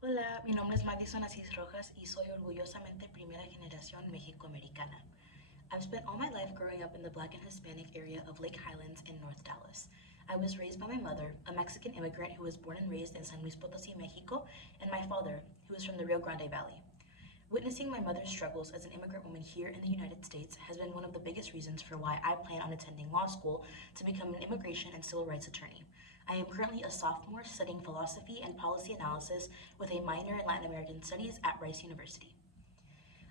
Hola, mi nombre es Madison Rojas y soy orgullosamente primera generación mexicoamericana. I've spent all my life growing up in the Black and Hispanic area of Lake Highlands in North Dallas. I was raised by my mother, a Mexican immigrant who was born and raised in San Luis Potosí, Mexico, and my father, who is from the Rio Grande Valley. Witnessing my mother's struggles as an immigrant woman here in the United States has been one of the biggest reasons for why I plan on attending law school to become an immigration and civil rights attorney. I am currently a sophomore studying philosophy and policy analysis with a minor in Latin American studies at Rice University.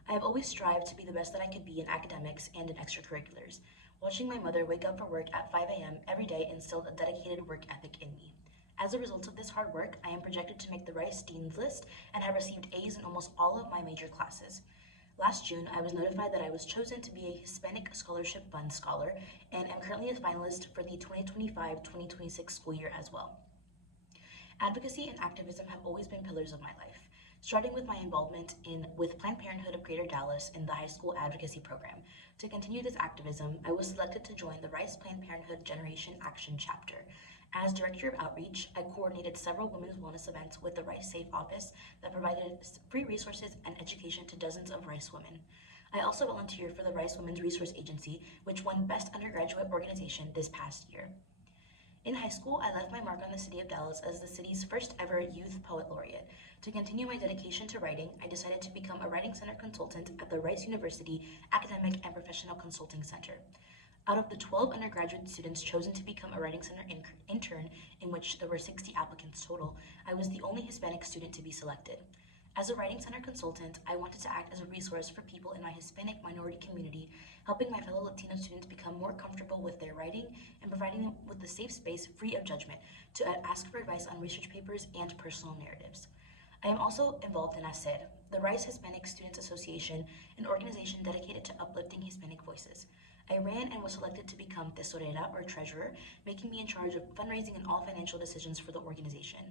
I have always strived to be the best that I could be in academics and in extracurriculars. Watching my mother wake up for work at 5 a.m. every day instilled a dedicated work ethic in me. As a result of this hard work, I am projected to make the Rice Dean's List and have received A's in almost all of my major classes. Last June, I was notified that I was chosen to be a Hispanic Scholarship Fund Scholar and am currently a finalist for the 2025-2026 school year as well. Advocacy and activism have always been pillars of my life, starting with my involvement with Planned Parenthood of Greater Dallas in the high school advocacy program. To continue this activism, I was selected to join the Rice Planned Parenthood Generation Action Chapter. As Director of Outreach, I coordinated several women's wellness events with the Rice Safe Office that provided free resources and education to dozens of Rice women. I also volunteered for the Rice Women's Resource Agency, which won Best Undergraduate Organization this past year. In high school, I left my mark on the city of Dallas as the city's first ever Youth Poet Laureate. To continue my dedication to writing, I decided to become a Writing Center consultant at the Rice University Academic and Professional Consulting Center. Out of the 12 undergraduate students chosen to become a Writing Center intern, in which there were 60 applicants total, I was the only Hispanic student to be selected. As a Writing Center consultant, I wanted to act as a resource for people in my Hispanic minority community, helping my fellow Latino students become more comfortable with their writing and providing them with a safe space free of judgment to ask for advice on research papers and personal narratives. I am also involved in HACED, the Rice Hispanic Students Association, an organization dedicated to uplifting Hispanic voices. I ran and was selected to become tesorera, or treasurer, making me in charge of fundraising and all financial decisions for the organization.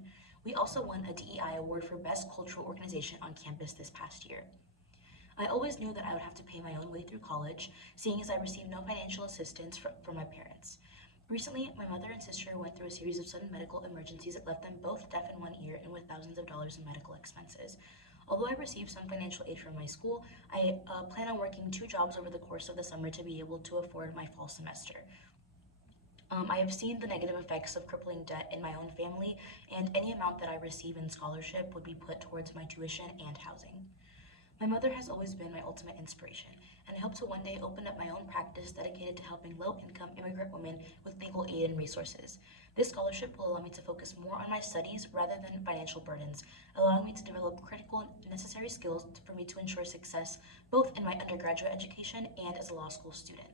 We also won a DEI award for Best Cultural Organization on campus this past year. I always knew that I would have to pay my own way through college, seeing as I received no financial assistance from my parents. Recently, my mother and sister went through a series of sudden medical emergencies that left them both deaf in one ear and with thousands of dollars in medical expenses. Although I received some financial aid from my school, I plan on working 2 jobs over the course of the summer to be able to afford my fall semester. I have seen the negative effects of crippling debt in my own family, and any amount that I receive in scholarship would be put towards my tuition and housing. My mother has always been my ultimate inspiration, and I hope to one day open up my own practice dedicated to helping low-income immigrant women with legal aid and resources. This scholarship will allow me to focus more on my studies rather than financial burdens, allowing me to develop critical and necessary skills for me to ensure success both in my undergraduate education and as a law school student.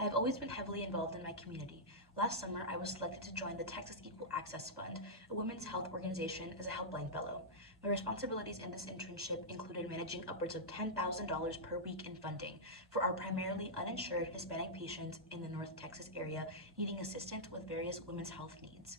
I have always been heavily involved in my community. Last summer, I was selected to join the Texas Equal Access Fund, a women's health organization, as a helpline fellow. My responsibilities in this internship included managing upwards of $10,000 per week in funding for our primarily uninsured Hispanic patients in the North Texas area needing assistance with various women's health needs.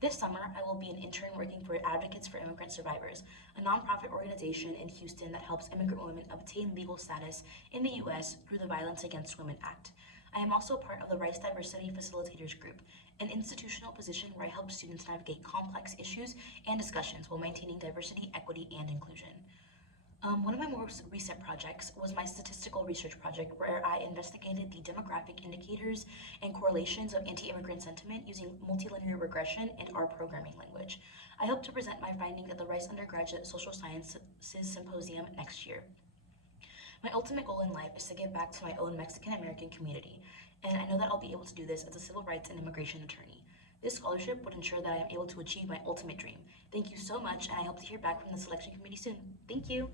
This summer, I will be an intern working for Advocates for Immigrant Survivors, a nonprofit organization in Houston that helps immigrant women obtain legal status in the U.S. through the Violence Against Women Act. I am also part of the Rice Diversity Facilitators Group, an institutional position where I help students navigate complex issues and discussions while maintaining diversity, equity, and inclusion. One of my most recent projects was my statistical research project, where I investigated the demographic indicators and correlations of anti-immigrant sentiment using multilinear regression and R programming language. I hope to present my findings at the Rice Undergraduate Social Sciences Symposium next year. My ultimate goal in life is to give back to my own Mexican American community, and I know that I'll be able to do this as a civil rights and immigration attorney. This scholarship would ensure that I am able to achieve my ultimate dream. Thank you so much, and I hope to hear back from the selection committee soon. Thank you.